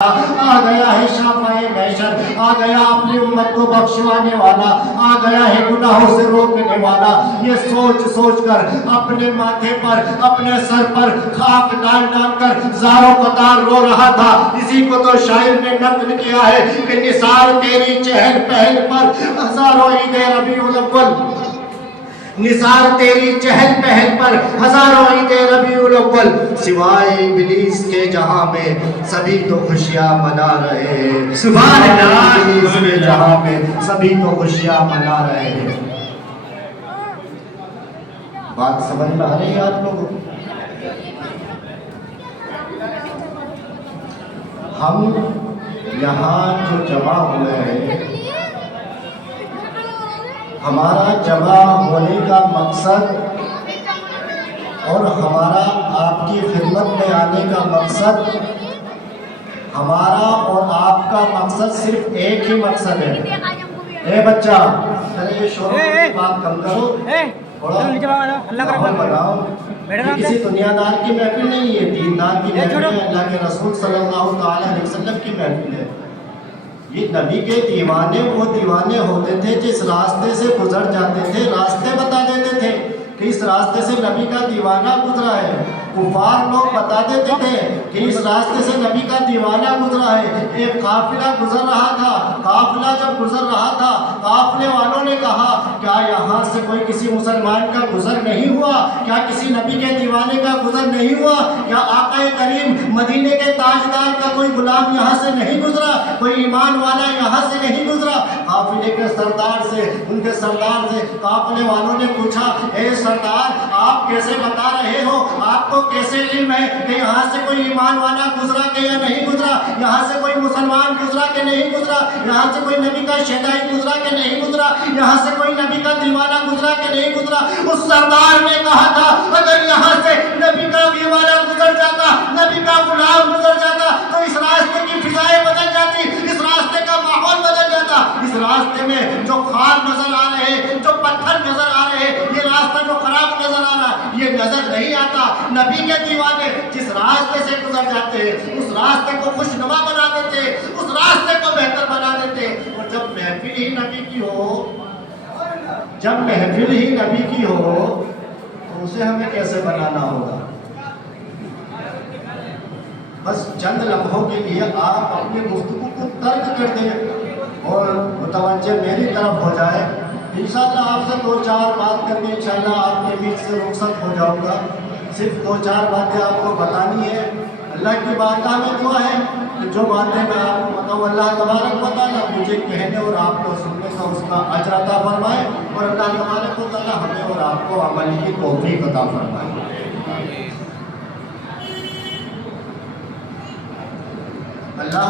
آ گیا ہے شافعِ محشر، آ گیا اپنی امت کو بخشوانے والا، آ گیا ہے گناہوں سے روکنے والا۔ یہ سوچ سوچ کر اپنے ماتھے پر، اپنے سر پر خاک ڈال ڈال کر زاروں قطار رو رہا تھا۔ اسی کو تو شاعر نے نقل کیا ہے کہ نثار تیری چہل پہل پر ہزاروں عید ربیع الاول، نثار تیری چہل پہل پر ہزاروں عید ربیع الاول، سوائے ابلیس کے جہاں میں سبھی تو خوشیاں منا رہے ہیں۔ سبحان اللہ، ابلیس کے جہاں میں سبھی تو خوشیاں منا رہے ہیں۔ بات سمجھ میں آ رہی ہے آپ لوگوں کو؟ ہم یہاں جو جمع ہوئے ہیں، ہمارا جمع ہونے کا مقصد اور ہمارا آپ کی خدمت میں آنے کا مقصد، ہمارا اور آپ کا مقصد صرف ایک ہی مقصد ہے۔ اے بچہ، ذرا یہ شور کی بات کم کرو، ماحول بناؤ۔ یہ کسی دنیا دار کی محفل نہیں ہے، دیندار کی محفل ہے، اللہ کے رسول صلی اللہ علیہ وسلم کی محفل ہے۔ یہ نبی کے دیوانے وہ دیوانے ہوتے تھے جس راستے سے گزر جاتے تھے، راستے بتا دیتے تھے کہ اس راستے سے نبی کا دیوانہ گزرا ہے۔ کفار لوگ بتا دیتے تھے کہ اس راستے سے نبی کا دیوانہ گزرا ہے۔ ایک قافلہ گزر رہا تھا، قافلہ جب گزر رہا تھا، قافلے والوں نے کہا کیا یہاں سے کوئی کسی مسلمان کا گزر نہیں ہوا؟ کیا کسی نبی کے دیوانے کا گزر نہیں ہوا؟ کیا آقا کریم مدینے کے تاجدار کا کوئی غلام یہاں سے نہیں گزرا؟ کوئی ایمان والا یہاں سے نہیں گزرا؟ قافلے کے سردار سے، ان کے سردار سے قافلے والوں نے پوچھا، اے سردار آپ کیسے بتا رہے ہو؟ آپ کو کیسے علم ہے کہ یہاں سے کوئی ایمان والا گزرا کہ یا نہیں گزرا؟ یہاں سے کوئی مسلمان گزرا کہ نہیں گزرا؟ یہاں سے کوئی نبی کا شہدائی گزرا کہ نہیں گزرا؟ یہاں سے کوئی نبی کا دیوانہ گزرا کہ نہیں گزرا؟ اس سردار نے کہا تھا اگر یہاں سے نبی کا دیوانہ گزر جاتا، نبی کا غلام گزر جاتا تو اس راستے کی فضائیں بدل جاتی، اس راستے کا ماحول بدل جاتا۔ اس راستے میں جو خار نظر آ رہے ہیں، جو پتھر نظر آ رہے ہیں، یہ راستہ جو خراب نظر آ رہا ہے یہ نظر نہیں آتا۔ نبی کے دیوانے جس راستے سے گزر جاتے ہیں اس راستے کو خوشنما بنا دیتے، اس راستے کو بہتر بنا دیتے۔ اور جب محفل ہی نبی کی ہو، جب محفل ہی نبی کی ہو تو اسے ہمیں کیسے بنانا ہوگا؟ بس چند لمحوں کے لیے آپ اپنی گفتگو کو ترک کر دیں اور متوجہ میری طرف ہو جائے۔ انشاءاللہ آپ سے دو چار بات کر کے انشاءاللہ آپ کے بیچ سے رخصت ہو جاؤں گا۔ صرف دو چار باتیں آپ کو بتانی ہے۔ اللہ کی بارگاہ میں دعا ہے کہ جو باتیں میں آپ کو بتاؤں اللہ تبارک و تعالیٰ مجھے کہنے اور آپ کو سننے کا اس کا اجر عطا فرمائے، اور اللہ تبارک و تعالیٰ ہمیں اور آپ کو عمل کی توفیق عطا فرمائے۔ اللہ